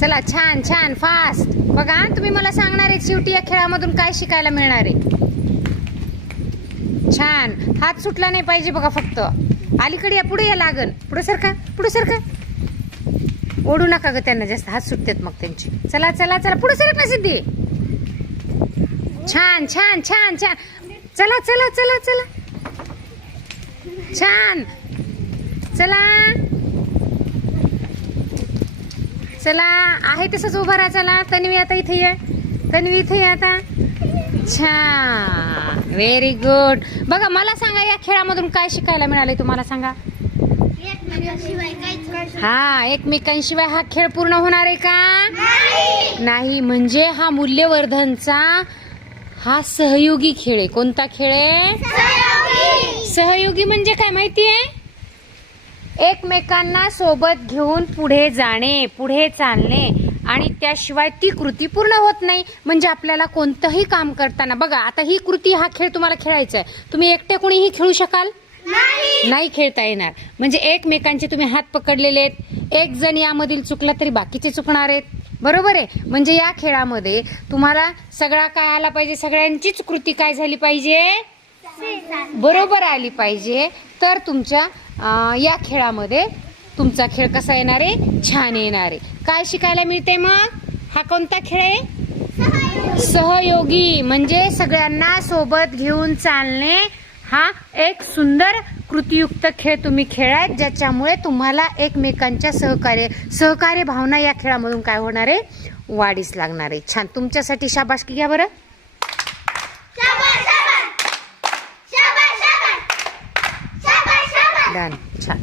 चला छान छान फास्ट. बघा तुम्ही मला सांगणार आहे शेवटी या खेळामधून काय शिकायला मिळणार आहे. छान. हात सुटला नाही पाहिजे बघा फक्त. अलीकडे या, पुढे या, लागन. पुढे सरका, पुढे सरका. ओढू नका ग त्यांना जास्त, हात सुटतात मग त्यांची. चला चला चला पुढे सरक ना सिद्धी. छान छान छान छान. चला चला चला चला. छान. चला चला, आहे तसंच उभा राहा. चला तन्वी आता इथे ये, तन्वी इथे ये आता. छान, व्हेरी गुड. बघा मला सांगा या खेळामधून काय शिकायला मिळाले तुम्हाला, सांगा. हा, एकमेकांशिवाय हा खेळ पूर्ण होणार आहे का? नाही. म्हणजे हा मूल्यवर्धनचा हा सहयोगी खेळ आहे. कोणता खेळ आहे? सहयोगी म्हणजे काय माहितीये? एकमेकांना सोबत घेऊन पुढे जाणे, पुढे चालणे, आणि त्याशिवाय ती कृती पूर्ण होत नाही. म्हणजे आपल्याला कोणतंही काम करताना बघा, आता ही कृती, हा खेळ तुम्हाला खेळायचा आहे. तुम्ही एकटे कोणीही खेळू शकाल? नाही खेळता येणार. म्हणजे एकमेकांचे तुम्ही हात पकडलेले आहेत. एक जण यामधील चुकला तरी बाकीचे चुकणार आहेत. बरोबर आहे. म्हणजे या खेळामध्ये तुम्हाला सगळा काय आला पाहिजे, सगळ्यांचीच कृती काय झाली पाहिजे, बरोबर आली पाहिजे. तर तुमच्या या खेळामध्ये तुमचा खेळ कसा येणार आहे, छान येणार आहे. काय शिकायला मिळते मग? हा कोणता खेळ आहे? सहयोगी. म्हणजे सगळ्यांना सोबत घेऊन चालणे, हा एक सुंदर कृतीयुक्त खेळ तुम्ही खेळात, ज्याच्यामुळे तुम्हाला एकमेकांच्या सहकार्य भावना या खेळामधून काय होणार आहे, वाढीस लागणार आहे. छान. तुमच्यासाठी शाबासकी घ्या बरं. डन. छान.